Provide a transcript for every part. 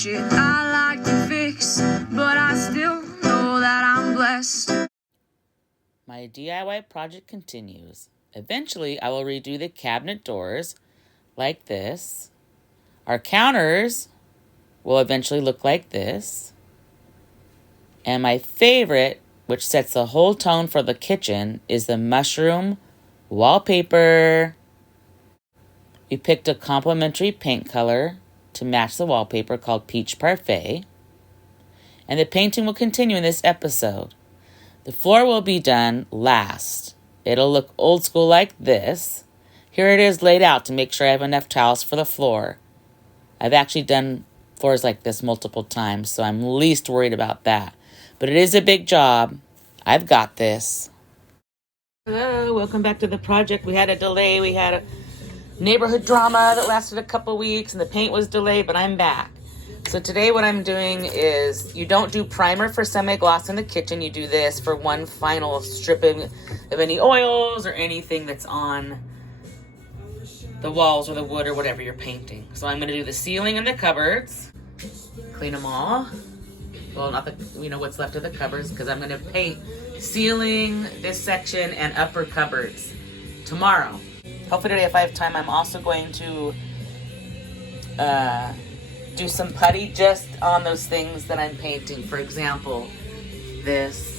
shit I like to fix, but I still know that I'm blessed. My DIY project continues. Eventually, I will redo the cabinet doors like this. Our counters will eventually look like this. And my favorite, which sets the whole tone for the kitchen, is the mushroom wallpaper. We picked a complementary paint color to match the wallpaper called Peach Parfait. And the painting will continue in this episode. The floor will be done last. It'll look old school like this. Here it is laid out to make sure I have enough towels for the floor. I've actually done floors like this multiple times, so I'm least worried about that. But it is a big job. I've got this. Hello, welcome back to the project. We had a delay. We had a neighborhood drama that lasted a couple weeks, and the paint was delayed, but I'm back. So today what I'm doing is, you don't do primer for semi-gloss in the kitchen. You do this for one final stripping of any oils or anything that's on the walls or the wood or whatever you're painting. So I'm going to do the ceiling and the cupboards. Clean them all. Well, not what's left of the cupboards, because I'm going to paint ceiling, this section, and upper cupboards tomorrow. Hopefully today, if I have time, I'm also going to do some putty just on those things that I'm painting. For example, this.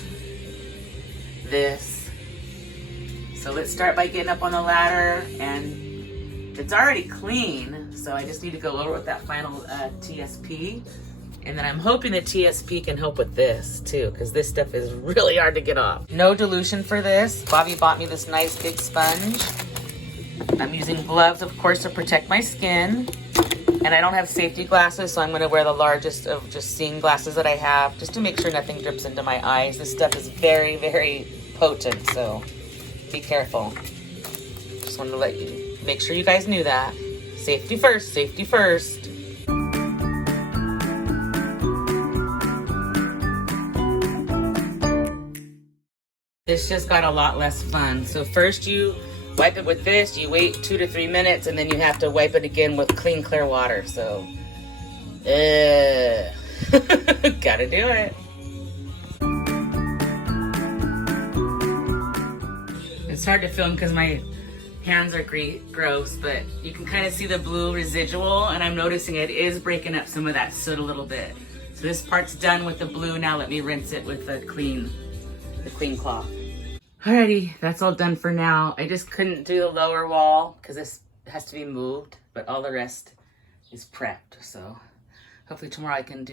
So let's start by getting up on the ladder, and it's already clean, so I just need to go over with that final TSP. And then I'm hoping the TSP can help with this too, because this stuff is really hard to get off. No dilution for this. Bobby bought me this nice big sponge. I'm using gloves, of course, to protect my skin. And I don't have safety glasses, so I'm going to wear the largest of just seeing glasses that I have, just to make sure nothing drips into my eyes. This stuff is very, very potent, so be careful. Just wanted to make sure you guys knew that. Safety first, safety first. This just got a lot less fun. So first you wipe it with this, you wait 2 to 3 minutes, and then you have to wipe it again with clean, clear water. So, gotta do it. It's hard to film because my hands are gross, but you can kind of see the blue residual, and I'm noticing it is breaking up some of that soot a little bit. So this part's done with the blue. Now let me rinse it with the clean cloth. Alrighty, that's all done for now. I just couldn't do the lower wall because this has to be moved, but all the rest is prepped. So hopefully tomorrow I can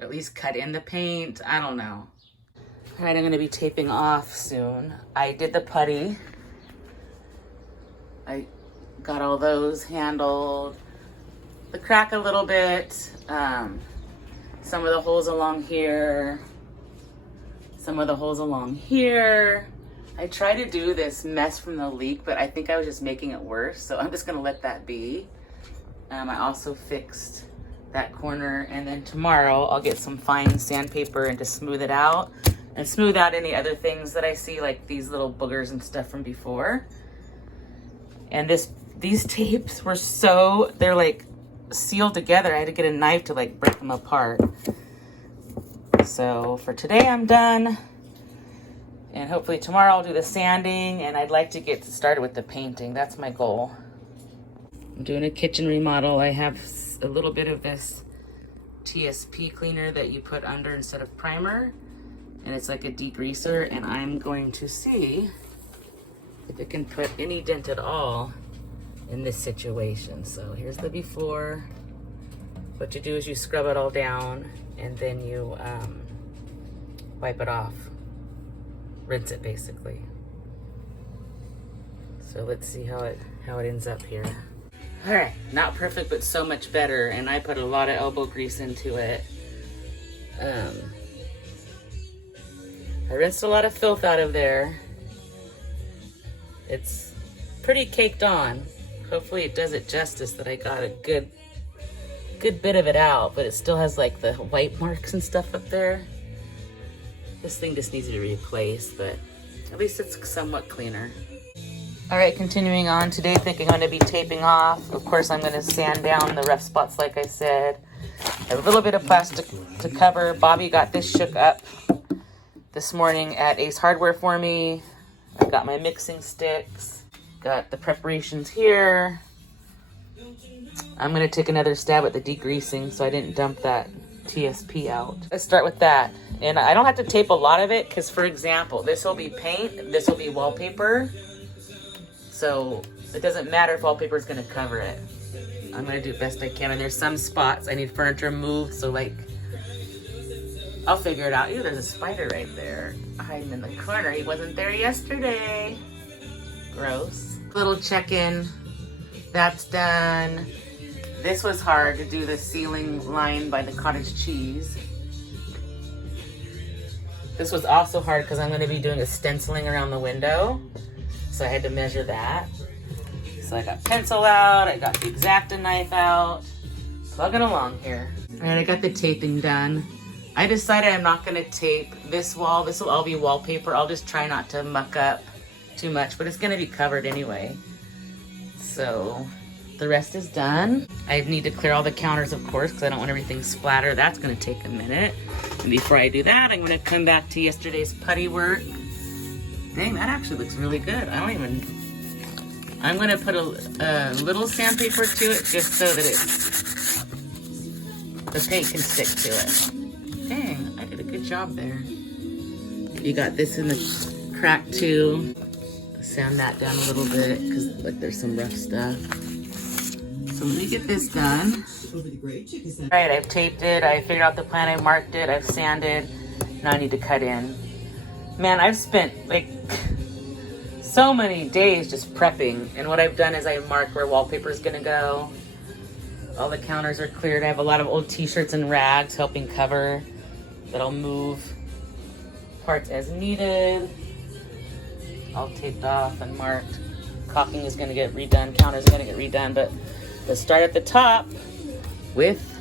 at least cut in the paint. I don't know. Alright, I'm gonna be taping off soon. I did the putty. I got all those handled. The crack a little bit. Some of the holes along here. Some of the holes along here. I tried to do this mess from the leak, but I think I was just making it worse, so I'm just gonna let that be. I also fixed that corner, and then tomorrow I'll get some fine sandpaper and just smooth it out, and smooth out any other things that I see, like these little boogers and stuff from before. And these tapes were they're like sealed together. I had to get a knife to like break them apart. So for today I'm done. And hopefully tomorrow I'll do the sanding, and I'd like to get started with the painting. That's my goal. I'm doing a kitchen remodel. I have a little bit of this TSP cleaner that you put under instead of primer. And it's like a degreaser, and I'm going to see if it can put any dent at all in this situation. So here's the before. What you do is you scrub it all down, and then you wipe it off. Rinse it basically. So let's see how it ends up here. All right, not perfect, but so much better. And I put a lot of elbow grease into it. I rinsed a lot of filth out of there. It's pretty caked on. Hopefully it does it justice that I got a good bit of it out, but it still has like the white marks and stuff up there. This thing just needs to be replaced, but at least it's somewhat cleaner. All right, continuing on. Today I think I'm going to be taping off. Of course, I'm going to sand down the rough spots like I said. A little bit of plastic to cover. Bobby got this shook up this morning at Ace Hardware for me. I got my mixing sticks. Got the preparations here. I'm gonna take another stab at the degreasing so I didn't dump that TSP out. Let's start with that. And I don't have to tape a lot of it because, for example, this will be paint, this will be wallpaper. So it doesn't matter if wallpaper is gonna cover it. I'm gonna do the best I can. And there's some spots I need furniture moved, so like, I'll figure it out. Ew, there's a spider right there hiding in the corner. He wasn't there yesterday. Gross. Little check-in. That's done. This was hard to do the ceiling line by the cottage cheese. This was also hard because I'm going to be doing a stenciling around the window. So I had to measure that. So I got pencil out, I got the X-Acto knife out. Plugging along here. All right, I got the taping done. I decided I'm not going to tape this wall. This will all be wallpaper. I'll just try not to muck up too much, but it's going to be covered anyway. So the rest is done. I need to clear all the counters, of course, because I don't want everything splatter. That's going to take a minute. And before I do that, I'm going to come back to yesterday's putty work. Dang, that actually looks really good. I'm going to put a little sandpaper to it just so that the paint can stick to it. Dang, I did a good job there. You got this in the crack too. Sand that down a little bit because like there's some rough stuff. So let me get this done. All right, I've taped it. I figured out the plan. I marked it. I've sanded. Now I need to cut in. Man, I've spent like so many days just prepping. And what I've done is I marked where wallpaper is gonna go. All the counters are cleared. I have a lot of old t-shirts and rags helping cover that I'll move parts as needed. All taped off and marked. Caulking is gonna get redone. Counters are gonna get redone, but let's start at the top with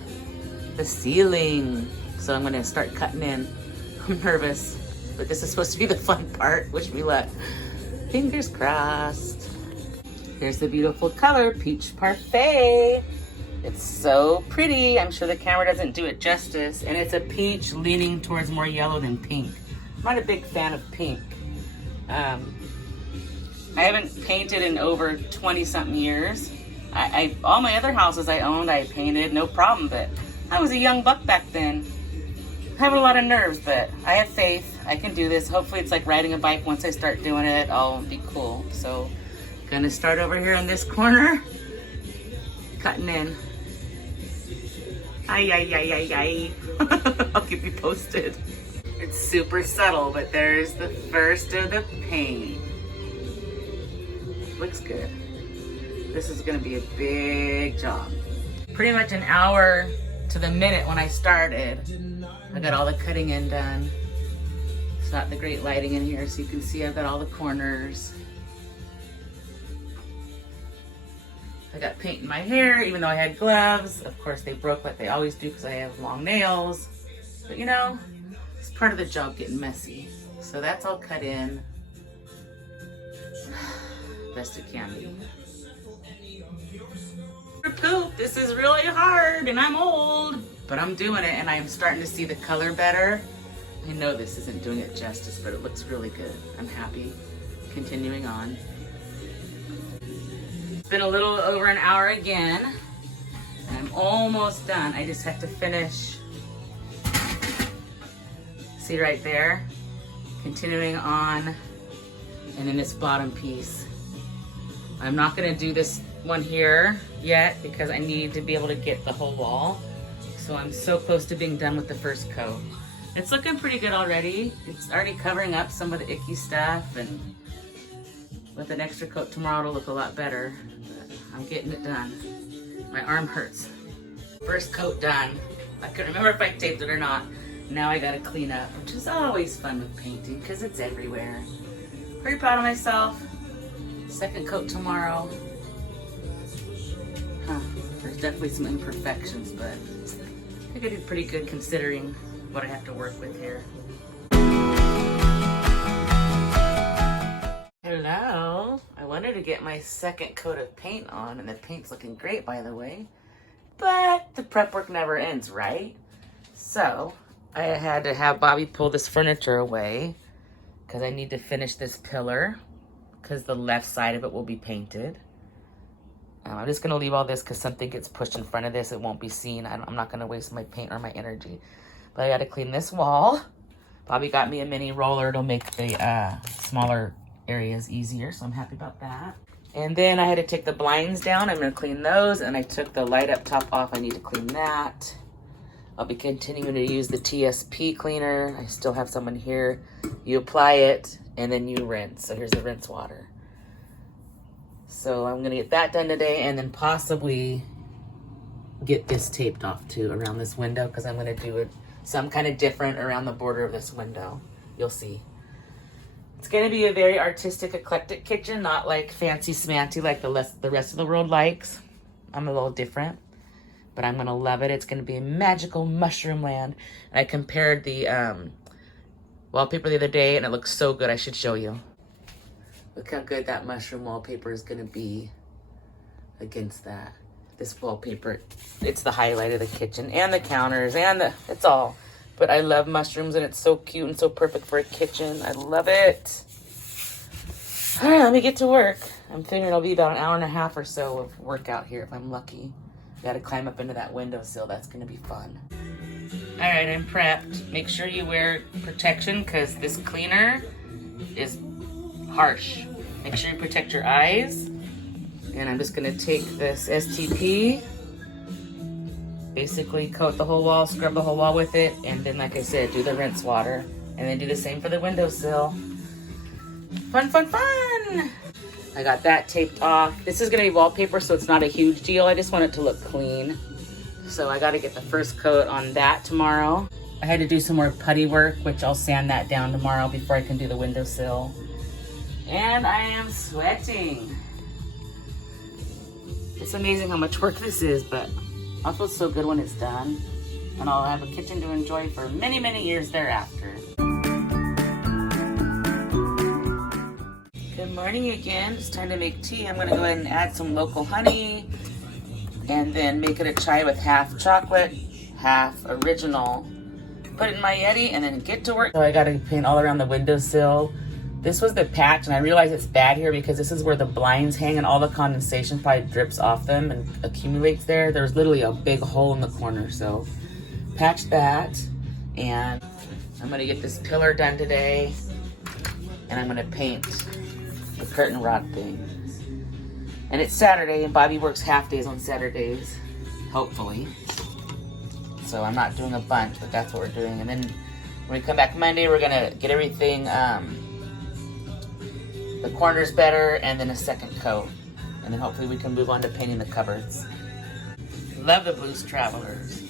the ceiling. So I'm gonna start cutting in. I'm nervous, but this is supposed to be the fun part. Wish me luck. Fingers crossed. Here's the beautiful color, Peach Parfait. It's so pretty. I'm sure the camera doesn't do it justice. And it's a peach leaning towards more yellow than pink. I'm not a big fan of pink. I haven't painted in over 20-something years. All my other houses I owned, I painted, no problem, but I was a young buck back then. Having a lot of nerves, but I have faith. I can do this. Hopefully it's like riding a bike. Once I start doing it, I'll be cool. So, gonna start over here in this corner. Cutting in. Ay, ay, ay, ay, ay. I'll keep you posted. It's super subtle, but there's the first of the paint. Looks good. This is gonna be a big job. Pretty much an hour to the minute when I started. I got all the cutting in done. It's not the great lighting in here, so you can see I've got all the corners. I got paint in my hair, even though I had gloves. Of course, they broke like they always do because I have long nails. But you know, it's part of the job getting messy. So that's all cut in. Best it can be. Poop, this is really hard and I'm old, but I'm doing it and I'm starting to see the color better. I know this isn't doing it justice, but it looks really good. I'm happy. Continuing on. It's been a little over an hour again. And I'm almost done. I just have to finish. See right there? Continuing on. And then this bottom piece. I'm not gonna do this one here yet because I need to be able to get the whole wall. So I'm so close to being done with the first coat. It's looking pretty good already. It's already covering up some of the icky stuff, and with an extra coat tomorrow it'll look a lot better. But I'm getting it done. My arm hurts. First coat done. I couldn't remember if I taped it or not. Now I gotta clean up, which is always fun with painting because it's everywhere. Pretty proud of myself. Second coat tomorrow. There's definitely some imperfections, but I think I did pretty good considering what I have to work with here. Hello. I wanted to get my second coat of paint on, and the paint's looking great, by the way. But the prep work never ends, right? So I had to have Bobby pull this furniture away because I need to finish this pillar because the left side of it will be painted. I'm just gonna leave all this because something gets pushed in front of this. It won't be seen. I'm not gonna waste my paint or my energy. But I gotta clean this wall. Bobby got me a mini roller. It'll make the smaller areas easier, so I'm happy about that. And then I had to take the blinds down. I'm gonna clean those, and I took the light up top off. I need to clean that. I'll be continuing to use the TSP cleaner. I still have someone here. You apply it, and then you rinse. So here's the rinse water. So I'm gonna get that done today, and then possibly get this taped off too around this window, because I'm gonna do it some kind of different around the border of this window. You'll see. It's gonna be a very artistic, eclectic kitchen, not like fancy smancy like the rest of the world likes. I'm a little different, but I'm gonna love it. It's gonna be a magical mushroom land. And I compared the wallpaper the other day, and it looks so good. I should show you. Look how good that mushroom wallpaper is gonna be against that. This wallpaper, it's the highlight of the kitchen and the counters and it's all. But I love mushrooms, and it's so cute and so perfect for a kitchen. I love it. All right, let me get to work. I'm figuring it'll be about an hour and a half or so of work out here if I'm lucky. Gotta climb up into that windowsill. That's gonna be fun. All right, I'm prepped. Make sure you wear protection because this cleaner is harsh. Make sure you protect your eyes. And I'm just gonna take this STP, basically coat the whole wall, scrub the whole wall with it, and then, like I said, do the rinse water. And then do the same for the windowsill. Fun, fun, fun! I got that taped off. This is gonna be wallpaper, so it's not a huge deal. I just want it to look clean. So I gotta get the first coat on that tomorrow. I had to do some more putty work, which I'll sand that down tomorrow before I can do the windowsill. And I am sweating. It's amazing how much work this is, but I'll feel so good when it's done. And I'll have a kitchen to enjoy for many, many years thereafter. Good morning again. It's time to make tea. I'm gonna go ahead and add some local honey and then make it a chai with half chocolate, half original. Put it in my Yeti and then get to work. So I gotta paint all around the windowsill. This was the patch, and I realize it's bad here because this is where the blinds hang and all the condensation probably drips off them and accumulates there. There's literally a big hole in the corner, so patch that. And I'm gonna get this pillar done today, and I'm gonna paint the curtain rod thing. And it's Saturday, and Bobby works half days on Saturdays, hopefully. So I'm not doing a bunch, but that's what we're doing. And then when we come back Monday, we're gonna get everything, the corners better, and then a second coat. And then hopefully we can move on to painting the cupboards. Love the Blues Travelers.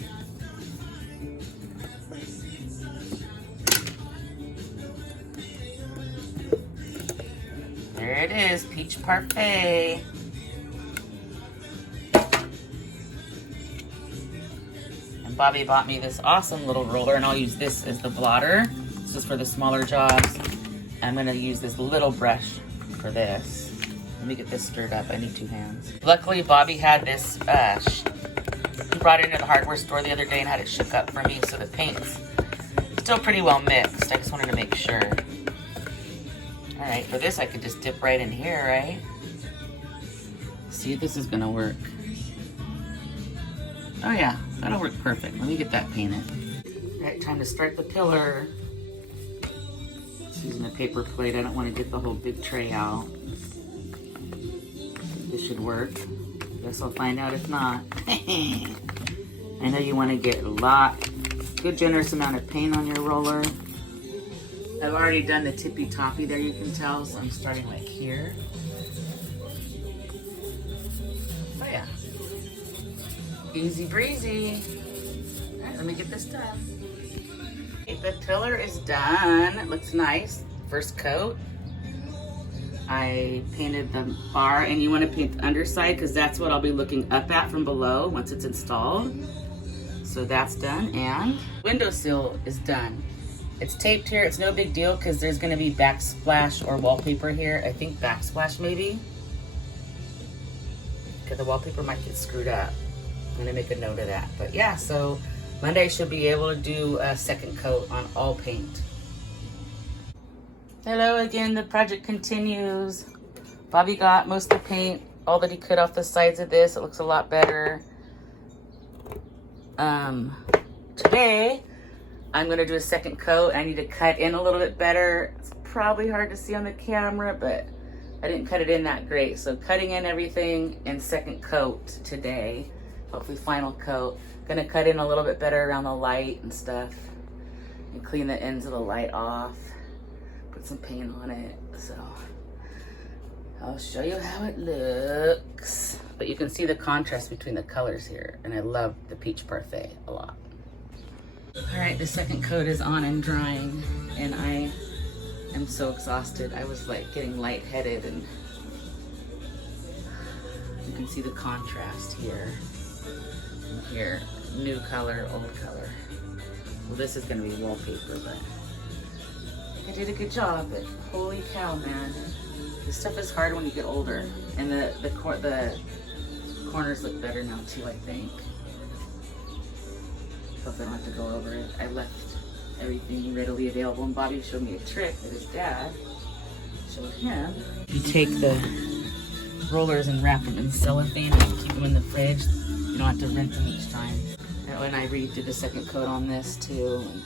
There it is, peach parfait. And Bobby bought me this awesome little roller, and I'll use this as the blotter. This is for the smaller jobs. I'm gonna use this little brush for this. Let me get this stirred up. I need 2 hands. Luckily, Bobby had this, he brought it into the hardware store the other day and had it shook up for me, so the paint's still pretty well mixed. I just wanted to make sure. All right, for this, I could just dip right in here, right? See if this is gonna work. Oh yeah, that'll work perfect. Let me get that painted. All right, time to start the pillar. Using a paper plate. I don't want to get the whole big tray out. This should work. Guess I'll find out if not. I know you want to get a good generous amount of paint on your roller. I've already done the tippy toppy there, you can tell, so I'm starting like here. Oh yeah. Easy breezy. All right, let me get this done. The pillar is done. It looks nice. First coat. I painted the bar, and you want to paint the underside because that's what I'll be looking up at from below once it's installed. So that's done, and windowsill is done. It's taped here. It's no big deal because there's going to be backsplash or wallpaper here. I think backsplash maybe, because the wallpaper might get screwed up. I'm gonna make a note of that. But yeah, so Monday I should be able to do a second coat on all paint. Hello again, the project continues. Bobby got most of the paint, all that he could off the sides of this. It looks a lot better. Today, I'm gonna do a second coat. I need to cut in a little bit better. It's probably hard to see on the camera, but I didn't cut it in that great. So cutting in everything and second coat today. Hopefully final coat. Gonna cut in a little bit better around the light and stuff. And clean the ends of the light off. Put some paint on it, so. I'll show you how it looks. But you can see the contrast between the colors here. And I love the peach parfait a lot. All right, the second coat is on and drying. And I am so exhausted. I was like getting lightheaded, and you can see the contrast here. And here, new color, old color. Well, this is gonna be wallpaper, but I did a good job, but holy cow, man. This stuff is hard when you get older. And the corners look better now too, I think. Hope I don't have to go over it. I left everything readily available, and Bobby showed me a trick that his dad showed him. You take the rollers and wrap them in cellophane and keep them in the fridge. You don't have to rinse them each time. And I redid the second coat on this too. And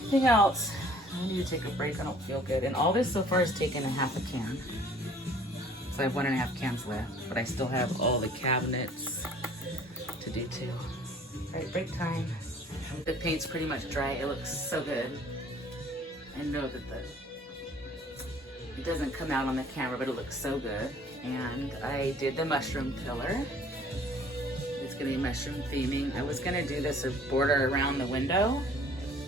anything else? I need to take a break. I don't feel good. And all this so far has taken a half a can. So I have 1.5 cans left, but I still have all the cabinets to do too. All right, break time. The paint's pretty much dry. It looks so good. I know that it doesn't come out on the camera, but it looks so good. And I did the mushroom pillar. It's gonna be mushroom theming. I was gonna do this a border around the window,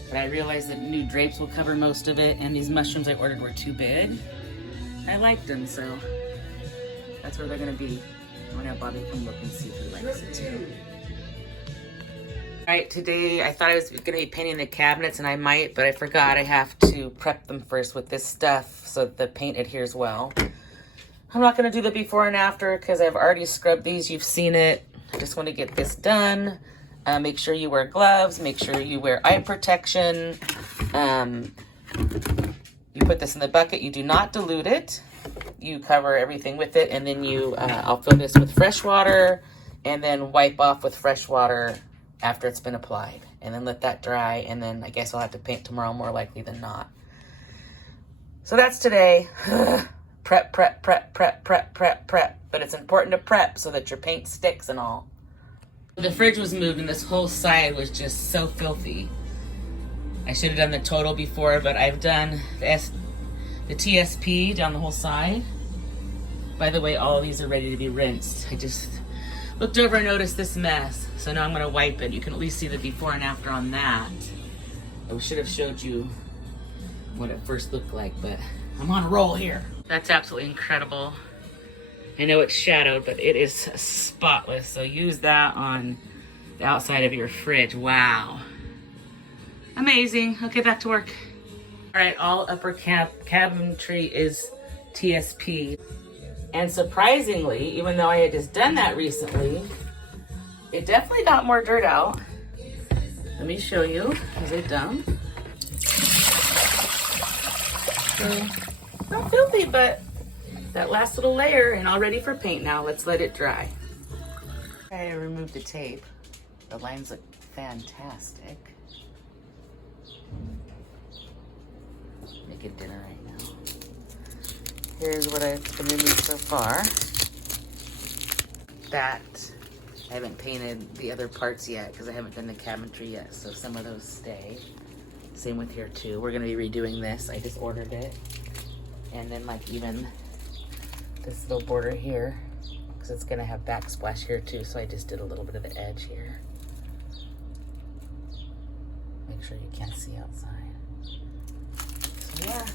but I realized that new drapes will cover most of it, and these mushrooms I ordered were too big. I liked them, so that's where they're gonna be. I'm gonna have Bobby come look and see if he likes it too. All right, today I thought I was gonna be painting the cabinets, and I might, but I forgot I have to prep them first with this stuff so the paint adheres well. I'm not gonna do the before and after because I've already scrubbed these. You've seen it. I just want to get this done. Make sure you wear gloves. Make sure you wear eye protection. You put this in the bucket. You do not dilute it. You cover everything with it, and then I'll fill this with fresh water, and then wipe off with fresh water after it's been applied, and then let that dry, and then I guess I'll have to paint tomorrow more likely than not. So that's today. Prep. But it's important to prep so that your paint sticks and all. The fridge was moved, and this whole side was just so filthy. I should have done the total before, but I've done the TSP down the whole side. By the way, all of these are ready to be rinsed. I just looked over and noticed this mess. So now I'm gonna wipe it. You can at least see the before and after on that. I should have showed you what it first looked like, but I'm on a roll here. That's absolutely incredible. I know it's shadowed, but it is spotless. So use that on the outside of your fridge. Wow. Amazing. Okay, back to work. All right, all upper cabinetry is TSP. And surprisingly, even though I had just done that recently, it definitely got more dirt out. Let me show you, is it done? So, not filthy, but that last little layer, and all ready for paint now. Let's let it dry. I removed the tape. The lines look fantastic. Making dinner right now. Here's what I've been removed so far. That I haven't painted the other parts yet because I haven't done the cabinetry yet, so some of those stay. Same with here too. We're gonna be redoing this. I just ordered it. And then like even this little border here, because it's gonna have backsplash here too, so I just did a little bit of the edge here. Make sure you can't see outside. So yeah,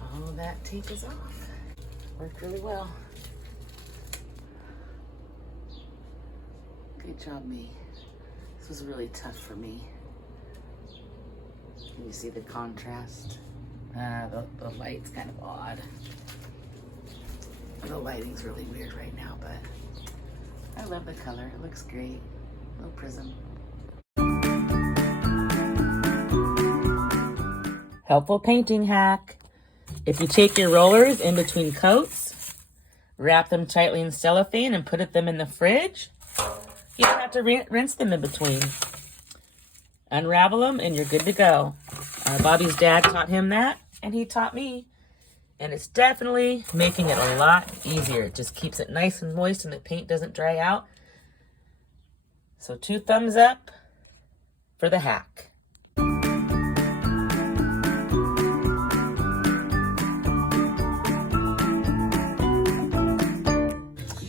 all of that tape is off. Worked really well. Good job, me. This was really tough for me. Can you see the contrast? The light's kind of odd. The lighting's really weird right now, but I love the color. It looks great. Little prism. Helpful painting hack. If you take your rollers in between coats, wrap them tightly in cellophane and put them in the fridge, you don't have to rinse them in between. Unravel them and you're good to go. Bobby's dad taught him that, and he taught me. And it's definitely making it a lot easier. It just keeps it nice and moist and the paint doesn't dry out. So 2 thumbs up for the hack.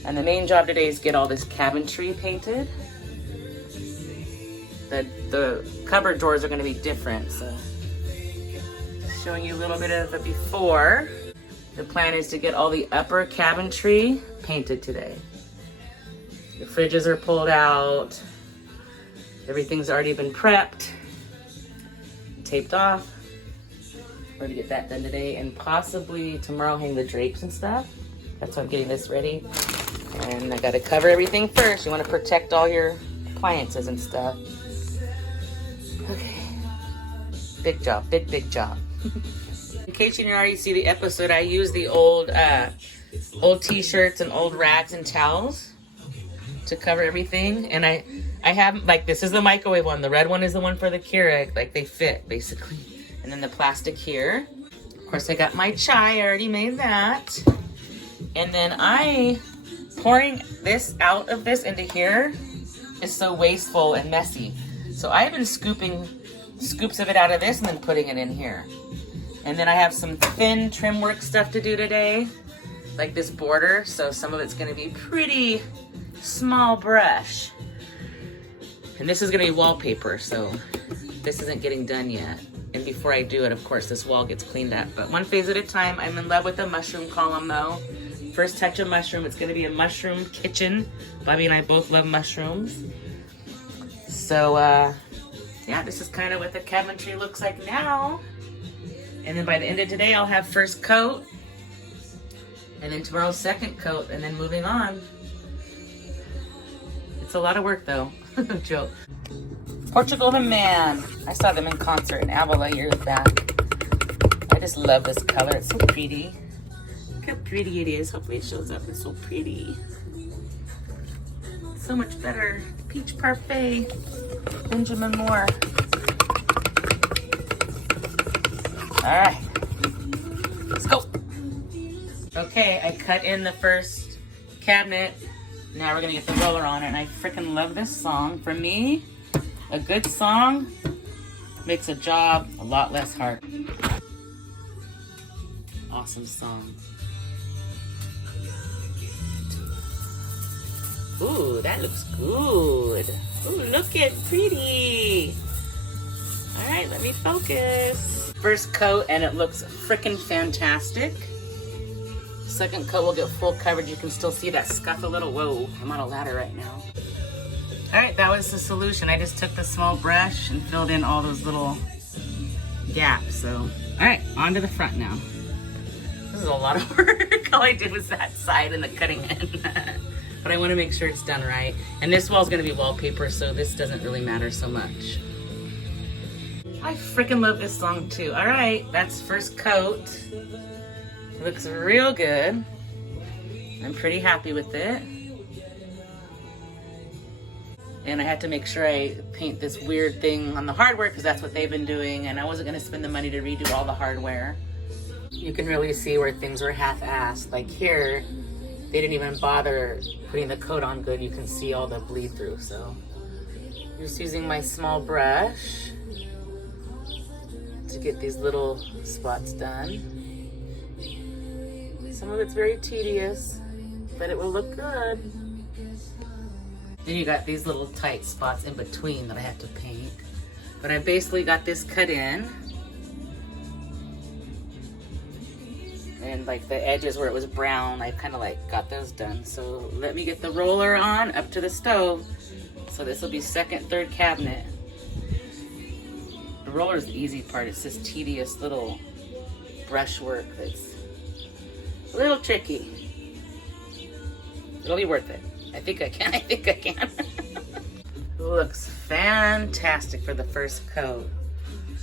And the main job today is get all this cabinetry painted. The cupboard doors are going to be different, so showing you a little bit of the before. The plan is to get all the upper cabinetry painted today. The fridges are pulled out. Everything's already been prepped, taped off. We're gonna get that done today, and possibly tomorrow hang the drapes and stuff. That's why I'm getting this ready. And I gotta cover everything first. You wanna protect all your appliances and stuff. Okay, big job, big job. In case you didn't already see the episode, I used the old t-shirts and old rags and towels to cover everything. And I have, like, this is the microwave one. The red one is the one for the Keurig. Like, they fit, basically. And then the plastic here. Of course, I got my chai. I already made that. And then pouring this out of this into here is so wasteful and messy. So I've been scooping scoops of it out of this and then putting it in here. And then I have some thin trim work stuff to do today, like this border. So some of it's gonna be pretty small brush. And this is gonna be wallpaper, so this isn't getting done yet. And before I do it, of course, this wall gets cleaned up. But one phase at a time. I'm in love with the mushroom column though. First touch of mushroom, it's gonna be a mushroom kitchen. Bobby and I both love mushrooms. So yeah, this is kind of what the cabinetry looks like now. And then by the end of today, I'll have first coat. And then tomorrow, second coat, and then moving on. It's a lot of work though. Joke. Portugal the Man. I saw them in concert in Avila years back. I just love this color. It's so pretty. Look how pretty it is. Hopefully it shows up. It's so pretty. So much better. Peach Parfait. Benjamin Moore. All right, let's go. Okay, I cut in the first cabinet. Now we're gonna get the roller on it, and I freaking love this song. For me, a good song makes a job a lot less hard. Awesome song. Ooh, that looks good. Ooh, look at pretty. All right, let me focus. First coat, and it looks freaking fantastic. Second coat will get full coverage. You can still see that scuff a little. Whoa, I'm on a ladder right now. All right, that was the solution. I just took the small brush and filled in all those little gaps. So, all right, on to the front now. This is a lot of work. All I did was that side and the cutting end. But I want to make sure it's done right. And this wall's going to be wallpaper, so this doesn't really matter so much. I freaking love this song too. All right, that's first coat. Looks real good. I'm pretty happy with it. And I had to make sure I paint this weird thing on the hardware because that's what they've been doing, and I wasn't gonna spend the money to redo all the hardware. You can really see where things were half-assed. Like here, they didn't even bother putting the coat on good. You can see all the bleed through, so. Just using my small brush to get these little spots done. Some of it's very tedious, but it will look good. Then you got these little tight spots in between that I have to paint. But I basically got this cut in. And like the edges where it was brown, I kind of like got those done. So let me get the roller on up to the stove. So this will be second, third cabinet. The roller is the easy part. It's this tedious little brush work that's a little tricky. It'll be worth it. I think I can. Looks fantastic for the first coat.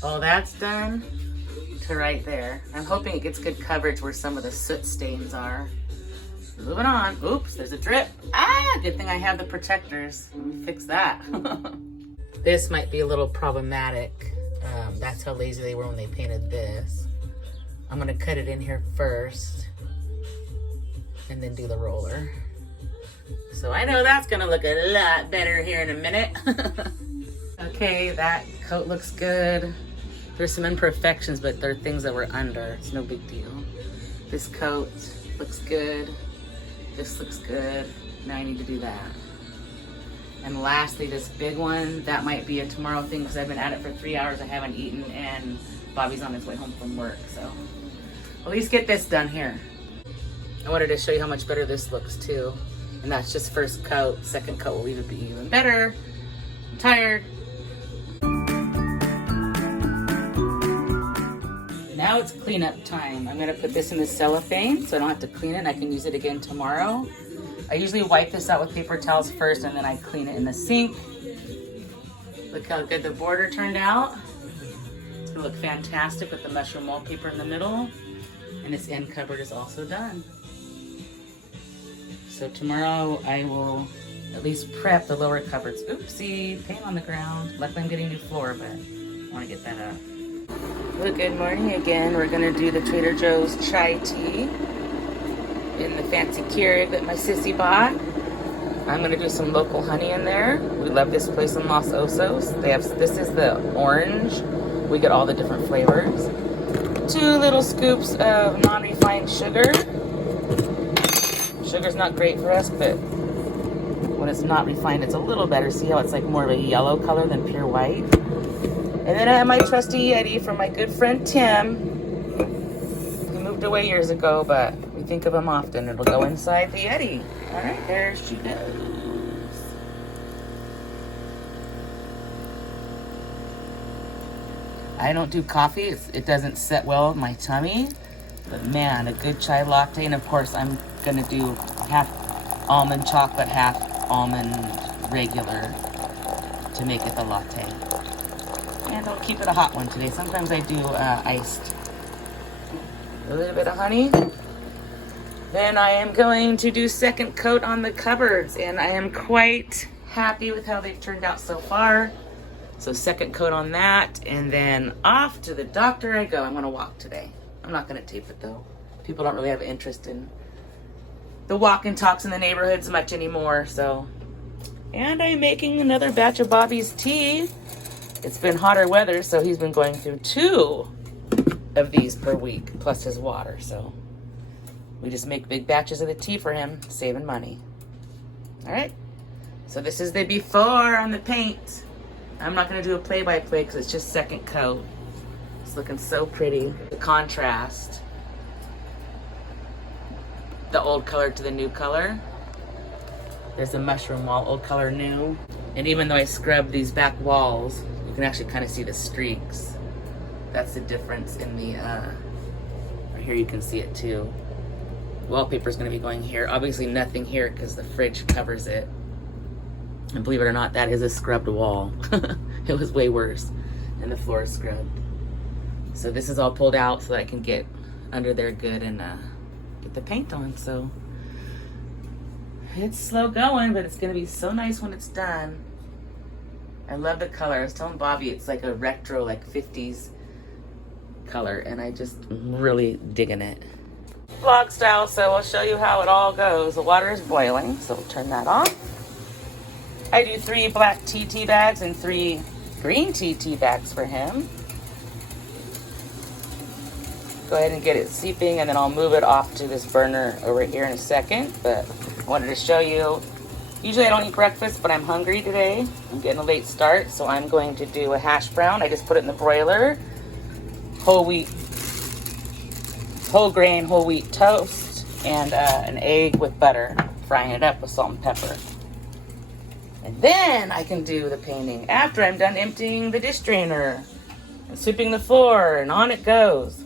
Oh, that's done to right there. I'm hoping it gets good coverage where some of the soot stains are. Moving on. Oops, there's a drip. Ah, good thing I have the protectors. Let me fix that. This might be a little problematic. That's how lazy they were when they painted this. I'm gonna cut it in here first and then do the roller. So I know that's gonna look a lot better here in a minute. Okay, that coat looks good. There's some imperfections, but they're things that were under. It's no big deal. This coat looks good. This looks good. Now I need to do that. And lastly, this big one, that might be a tomorrow thing because I've been at it for 3 hours. I haven't eaten and Bobby's on his way home from work. So at least get this done here. I wanted to show you how much better this looks too. And that's just first coat. Second coat will even be even better. I'm tired. Now it's cleanup time. I'm gonna put this in the cellophane so I don't have to clean it and I can use it again tomorrow. I usually wipe this out with paper towels first and then I clean it in the sink. Look how good the border turned out. It's gonna look fantastic with the mushroom wallpaper in the middle. And this end cupboard is also done. So tomorrow I will at least prep the lower cupboards. Oopsie, paint on the ground. Luckily I'm getting new floor, but I wanna get that up. Well, good morning again. We're gonna do the Trader Joe's chai tea in the fancy Keurig that my sissy bought. I'm gonna do some local honey in there. We love this place in Los Osos. This is the orange. We get all the different flavors. 2 little scoops of non-refined sugar. Sugar's not great for us, but when it's not refined, it's a little better. See how it's like more of a yellow color than pure white? And then I have my trusty Yeti from my good friend Tim. He moved away years ago, but we think of him often. It'll go inside the Yeti. All right, there she goes. I don't do coffee. It doesn't set well with my tummy. But man, a good chai latte. And of course, I'm gonna do half almond chocolate, half almond regular to make it the latte. And I'll keep it a hot one today. Sometimes I do iced. A little bit of honey. Then I am going to do second coat on the cupboards, and I am quite happy with how they've turned out so far. So second coat on that, and then off to the doctor I go. I'm gonna walk today. I'm not gonna tape it though. People don't really have interest in the walk and talks in the neighborhoods much anymore, so. And I'm making another batch of Bobby's tea. It's been hotter weather, so he's been going through 2 of these per week, plus his water, so. We just make big batches of the tea for him, saving money. All right, so this is the before on the paint. I'm not gonna do a play-by-play because it's just second coat. It's looking so pretty. The contrast. The old color to the new color. There's a mushroom wall, old color, new. And even though I scrubbed these back walls, you can actually kind of see the streaks. That's the difference in the, right here you can see it too. Wallpaper is going to be going here. Obviously nothing here because the fridge covers it. And believe it or not, that is a scrubbed wall. It was way worse. And the floor is scrubbed. So this is all pulled out so that I can get under there good and get the paint on. So it's slow going, but it's going to be so nice when it's done. I love the color. I was telling Bobby it's like a retro, like 50s color. And I just really digging it. Vlog style, so I'll show you how it all goes. The water is boiling, so we'll turn that off. I do 3 black tea bags and 3 green tea bags for him. Go ahead and get it seeping, and then I'll move it off to this burner over here in a second. But I wanted to show you, usually I don't eat breakfast, but I'm hungry today. I'm getting a late start, so I'm going to do a hash brown. I just put it in the broiler. Whole grain, whole wheat toast, and an egg with butter, frying it up with salt and pepper. And then I can do the painting after I'm done emptying the dish drainer and sweeping the floor, and on it goes.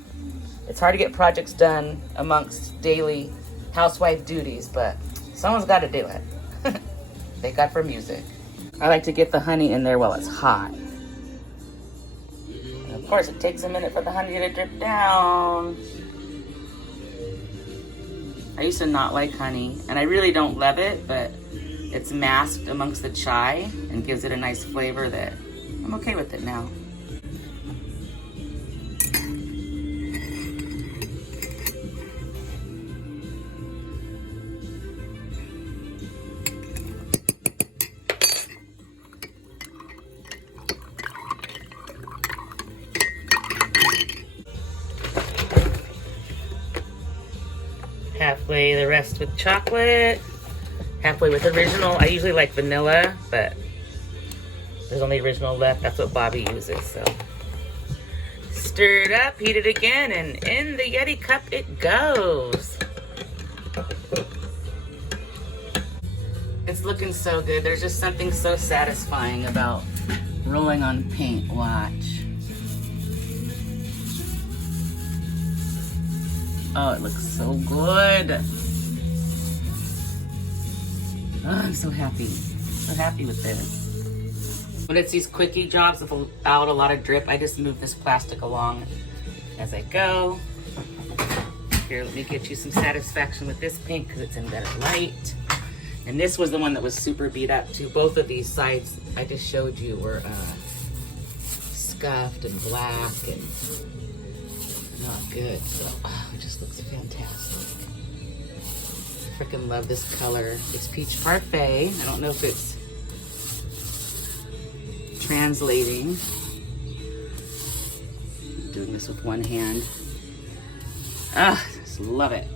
It's hard to get projects done amongst daily housewife duties, but someone's got to do it. Thank God for music. I like to get the honey in there while it's hot. And of course, it takes a minute for the honey to drip down. I used to not like honey, and I really don't love it, but it's masked amongst the chai and gives it a nice flavor that I'm okay with it now. Halfway the rest with chocolate, halfway with original. I usually like vanilla, but there's only original left. That's what Bobby uses, so. Stir it up, heat it again, and in the Yeti cup it goes. It's looking so good. There's just something so satisfying about rolling on paint. Watch. Oh, it looks so good. Oh, I'm so happy. So happy with this. When it's these quickie jobs without a lot of drip, I just move this plastic along as I go. Here, let me get you some satisfaction with this paint because it's in better light. And this was the one that was super beat up too. Both of these sides I just showed you were scuffed and black and not good, so it just looks fantastic. I freaking love this color. It's Peach Parfait. I don't know if it's translating. I'm doing this with one hand. Just love it.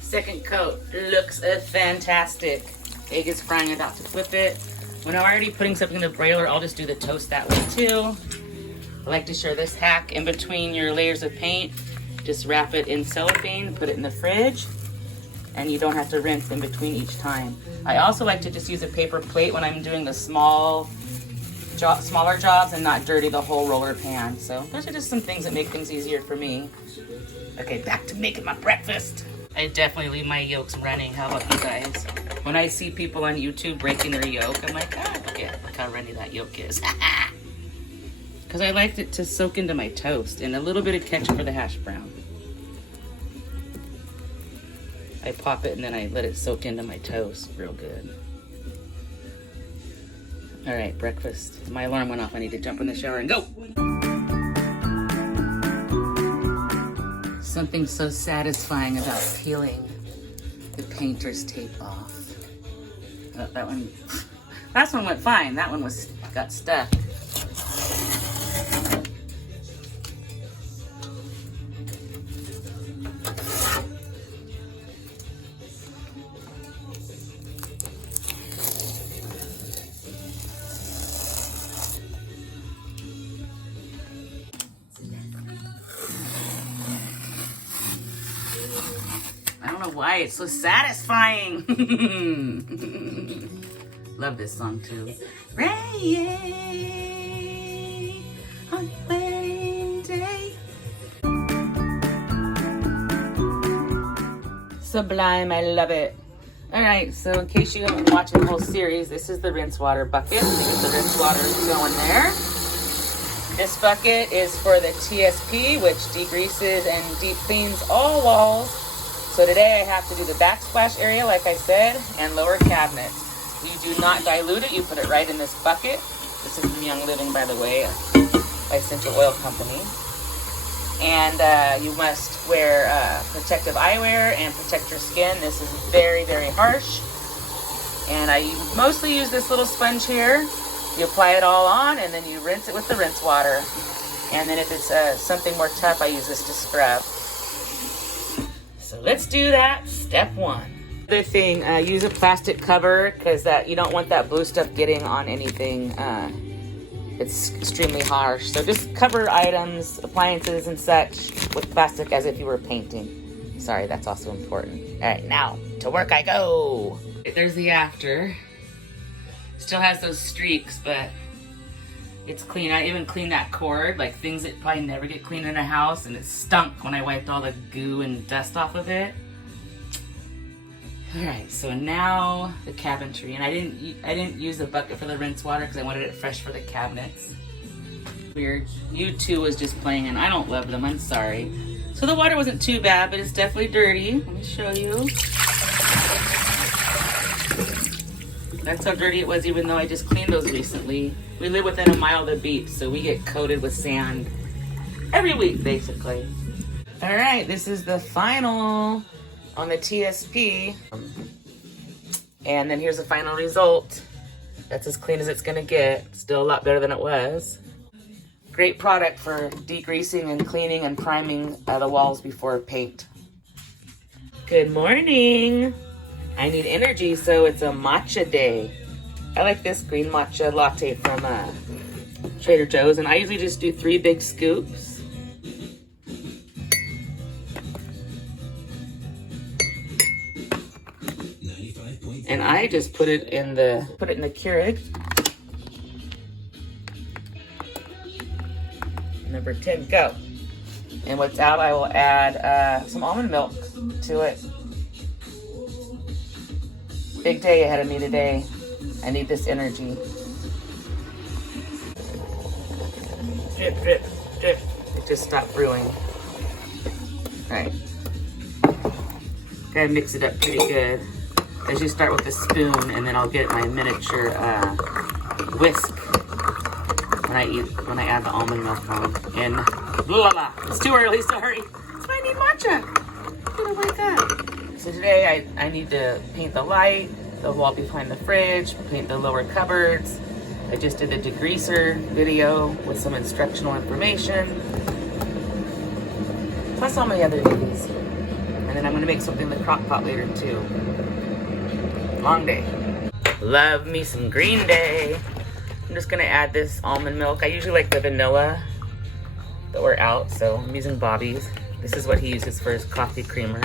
Second coat looks fantastic. Egg is frying, about to flip it. When I'm already putting something in the broiler, I'll just do the toast that way too. I like to share this hack in between your layers of paint. Just wrap it in cellophane, put it in the fridge, and you don't have to rinse in between each time. I also like to just use a paper plate when I'm doing the smaller jobs and not dirty the whole roller pan. So those are just some things that make things easier for me. Okay, back to making my breakfast. I definitely leave my yolks running. How about you guys? When I see people on YouTube breaking their yolk, I'm like, look how runny that yolk is. Because I liked it to soak into my toast, and a little bit of ketchup for the hash brown. I pop it and then I let it soak into my toast real good. All right, breakfast. My alarm went off. I need to jump in the shower and go. Something so satisfying about peeling the painter's tape off. Oh, that one, last one went fine. That one got stuck. I don't know why it's so satisfying. Love this song too. Rain on your wedding day. Sublime, I love it. All right, so in case you haven't watched the whole series, this is the rinse water bucket because the rinse water is going there. This bucket is for the TSP, which degreases and deep cleans all walls. So today I have to do the backsplash area, like I said, and lower cabinets. You do not dilute it. You put it right in this bucket. This is from Young Living, by the way, by Essential Oil Company. And you must wear protective eyewear and protect your skin. This is very, very harsh. And I mostly use this little sponge here. You apply it all on, and then you rinse it with the rinse water. And then if it's something more tough, I use this to scrub. So let's do that. Step one. Other thing, use a plastic cover because you don't want that blue stuff getting on anything. It's extremely harsh. So just cover items, appliances and such with plastic as if you were painting. Sorry, that's also important. All right, now to work I go. There's the after. Still has those streaks, but it's clean. I even cleaned that cord, like things that probably never get cleaned in a house, and it stunk when I wiped all the goo and dust off of it. All right, so now the cabinetry, and I didn't use the bucket for the rinse water because I wanted it fresh for the cabinets. Weird. U2 was just playing, and I don't love them. I'm sorry. So the water wasn't too bad, but it's definitely dirty. Let me show you. That's how dirty it was, even though I just cleaned those recently. We live within a mile of the beach, so we get coated with sand every week, basically. All right, this is the final on the TSP. And then here's the final result. That's as clean as it's gonna get. Still a lot better than it was. Great product for degreasing and cleaning and priming the walls before paint. Good morning. I need energy, so it's a matcha day. I like this green matcha latte from Trader Joe's, and I usually just do 3 big scoops. And I just put it in the Keurig. Number 10, go. And what's out, I will add some almond milk to it. Big day ahead of me today. I need this energy. Drip, drip, drip. It just stopped brewing. All right. Gotta mix it up pretty good. I usually start with a spoon, and then I'll get my miniature whisk when I add the almond milk on. And blah, blah, blah. It's too early, sorry. That's why I need matcha. Gotta wake up. So today I need to paint the light, the wall behind the fridge, paint the lower cupboards. I just did the degreaser video with some instructional information, plus all my other duties. And then I'm gonna make something in the crock pot later too. Long day. Love me some Green Day. I'm just gonna add this almond milk. I usually like the vanilla, but we're out, so I'm using Bobby's. This is what he uses for his coffee creamer.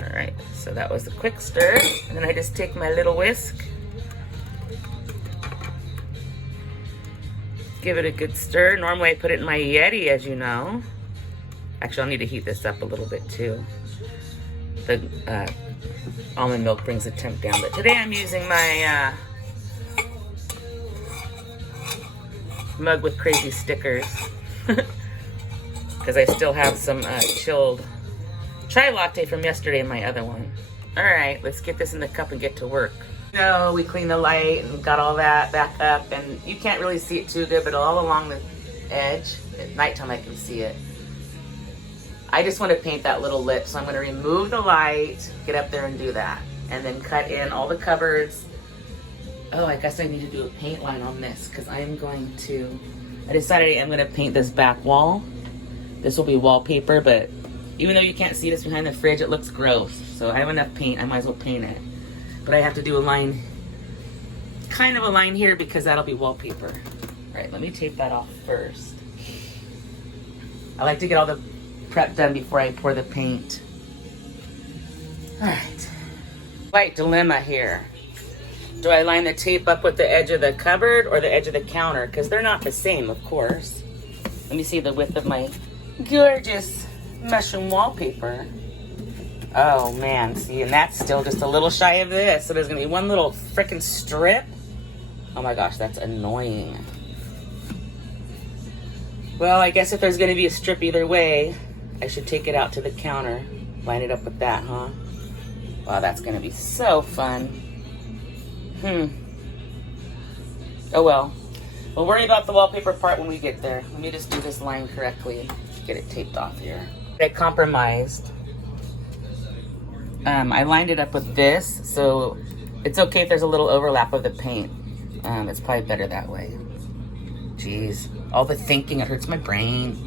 All right, so that was a quick stir. And then I just take my little whisk, give it a good stir. Normally I put it in my Yeti, as you know. Actually, I'll need to heat this up a little bit too. The almond milk brings the temp down, but today I'm using my mug with crazy stickers because I still have some chilled chai latte from yesterday in my other one. All right, let's get this in the cup and get to work. So we cleaned the light and got all that back up, and you can't really see it too good, but all along the edge, at nighttime I can see it. I just want to paint that little lip, so I'm going to remove the light, get up there and do that, and then cut in all the cupboards. Oh, I guess I need to do a paint line on this because I decided I'm going to paint this back wall. This will be wallpaper, but even though you can't see this behind the fridge, it looks gross. So I have enough paint, I might as well paint it. But I have to do a line, kind of a line here because that'll be wallpaper. All right, let me tape that off first. I like to get all the prep done before I pour the paint. All right, slight dilemma here. Do I line the tape up with the edge of the cupboard or the edge of the counter? Because they're not the same, of course. Let me see the width of my gorgeous mushroom wallpaper. Oh man, see, and that's still just a little shy of this. So there's gonna be one little frickin' strip. Oh my gosh, that's annoying. Well, I guess if there's gonna be a strip either way, I should take it out to the counter. Line it up with that, huh? Wow, that's gonna be so fun. Oh well. We'll worry about the wallpaper part when we get there. Let me just do this line correctly. Get it taped off here. I compromised. I lined it up with this, so it's okay if there's a little overlap of the paint. It's probably better that way. Jeez, all the thinking, it hurts my brain.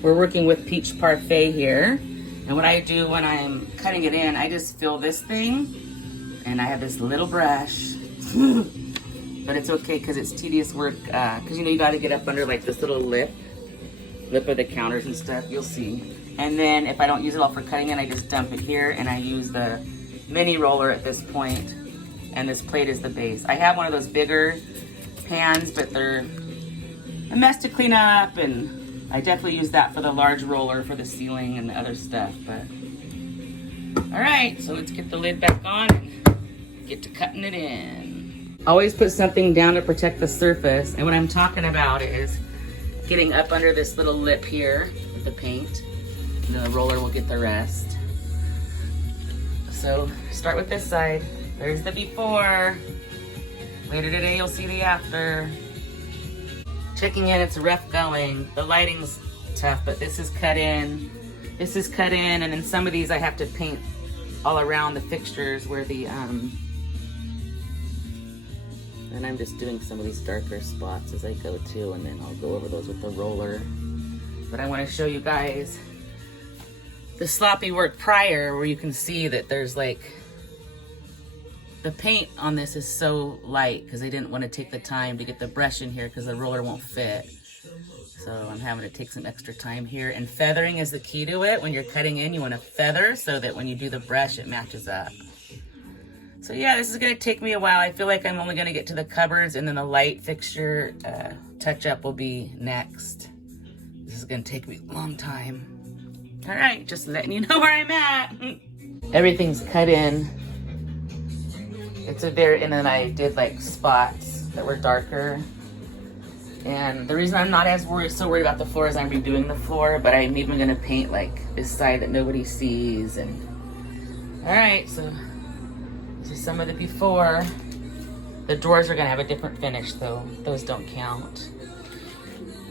We're working with Peach Parfait here. And what I do when I'm cutting it in, I just fill this thing, and I have this little brush. But it's okay because it's tedious work, because you gotta get up under like this little lip of the counters and stuff, you'll see. And then if I don't use it all for cutting in, I just dump it here, and I use the mini roller at this point, and this plate is the base. I have one of those bigger pans, but they're a mess to clean up, and I definitely use that for the large roller for the ceiling and the other stuff. But All right, so let's get the lid back on and get to cutting it in. Always put something down to protect the surface. And what I'm talking about is getting up under this little lip here with the paint. And then the roller will get the rest. So start with this side. There's the before. Later today, you'll see the after. Checking in, it's rough going. The lighting's tough, but this is cut in. This is cut in, and in some of these I have to paint all around the fixtures where the, and I'm just doing some of these darker spots as I go too, and then I'll go over those with the roller. But I want to show you guys the sloppy work prior, where you can see that there's like, the paint on this is so light because they didn't want to take the time to get the brush in here because the roller won't fit. So I'm having to take some extra time here. And feathering is the key to it. When you're cutting in, you want to feather so that when you do the brush, it matches up. So yeah, this is going to take me a while. I feel like I'm only going to get to the cupboards, and then the light fixture touch-up will be next. This is going to take me a long time. All right, just letting you know where I'm at. Everything's cut in. It's a very, and then I did like spots that were darker. And the reason I'm not as so worried about the floor is I'm redoing the floor, but I'm even gonna paint like this side that nobody sees. And all right, so this is some of the before. The drawers are gonna have a different finish though. Those don't count.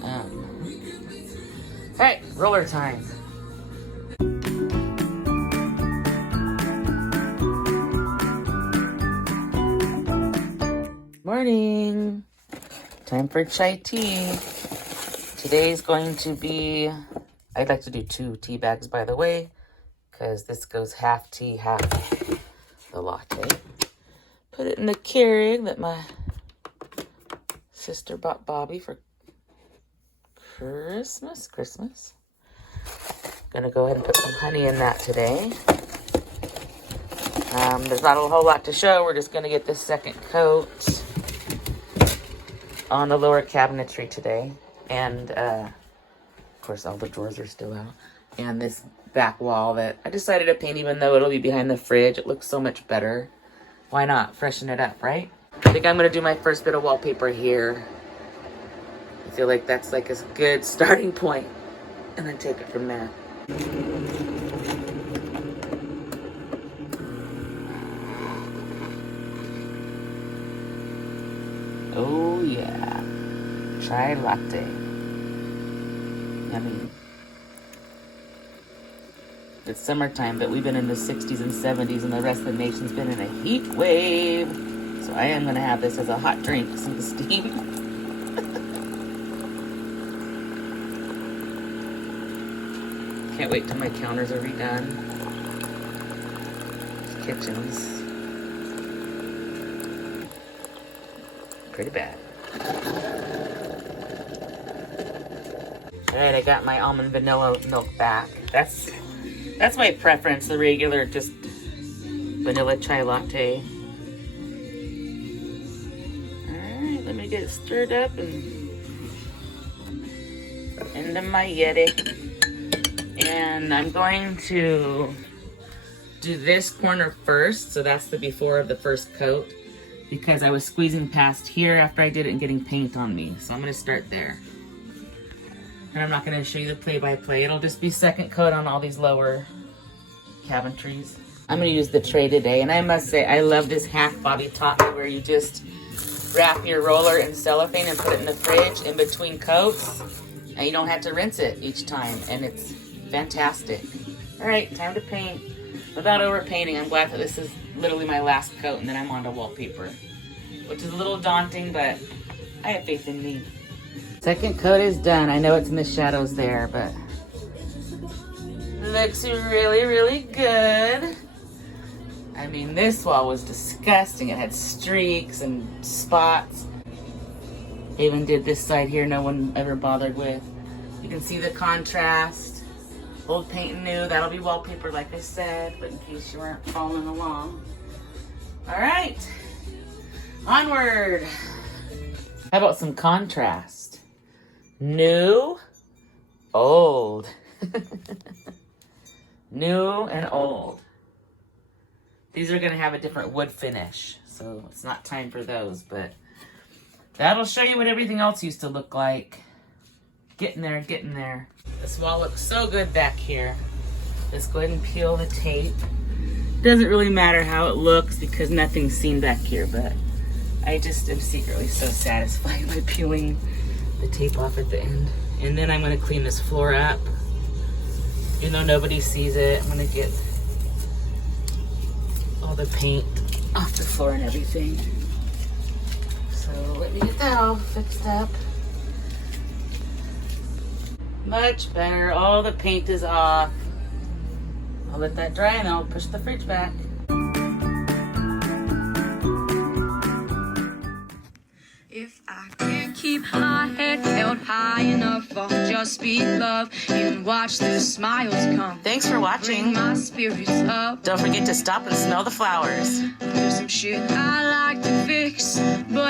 All right, roller time. Morning. Time for chai tea. Today's going to be, I'd like to do 2 tea bags, by the way, because this goes half tea, half the latte. Put it in the Keurig that my sister bought Bobby for Christmas. Gonna go ahead and put some honey in that today. There's not a whole lot to show. We're just gonna get this second coat on the lower cabinetry today. And of course all the drawers are still out. And this back wall that I decided to paint, even though it'll be behind the fridge. It looks so much better. Why not? Freshen it up, right? I think I'm gonna do my first bit of wallpaper here. I feel like that's like a good starting point, and then take it from there. Oh yeah, chai latte. Yummy. It's summertime, but we've been in the 60s and 70s, and the rest of the nation's been in a heat wave. So I am gonna have this as a hot drink, some steam. Can't wait till my counters are redone. Kitchens. Pretty bad. Alright, I got my almond vanilla milk back. That's my preference, the regular just vanilla chai latte. Alright, let me get it stirred up and into my Yeti. And I'm going to do this corner first, so that's the before of the first coat, because I was squeezing past here after I did it and getting paint on me. So I'm going to start there. And I'm not going to show you the play-by-play. It'll just be second coat on all these lower cabinetries. I'm going to use the tray today, and I must say I love this hack Bobby taught me, where you just wrap your roller in cellophane and put it in the fridge in between coats, and you don't have to rinse it each time, and it's fantastic. All right, time to paint. Without overpainting, I'm glad that this is literally my last coat, and then I'm on to wallpaper, which is a little daunting, but I have faith in me. Second coat is done. I know it's in the shadows there, but looks really, really good. I mean, this wall was disgusting. It had streaks and spots. I even did this side here no one ever bothered with. You can see the contrast. Old paint and new, that'll be wallpaper like I said, but in case you weren't following along. All right, onward. How about some contrast? New, old. New and old. These are going to have a different wood finish, so it's not time for those, but that'll show you what everything else used to look like. Getting there, getting there. This wall looks so good back here. Let's go ahead and peel the tape. Doesn't really matter how it looks because nothing's seen back here, but I just am secretly so satisfied by peeling the tape off at the end. And then I'm going to clean this floor up. Even though nobody sees it, I'm going to get all the paint off the floor and everything. So let me get that all fixed up. Much better. All the paint is off. I'll let that dry and then I'll push the fridge back. If I can't keep my head held high enough, I'll just speak love and watch the smiles come. Thanks for watching. Bring my spirits up. Don't forget to stop and smell the flowers. There's some shit I like to fix, but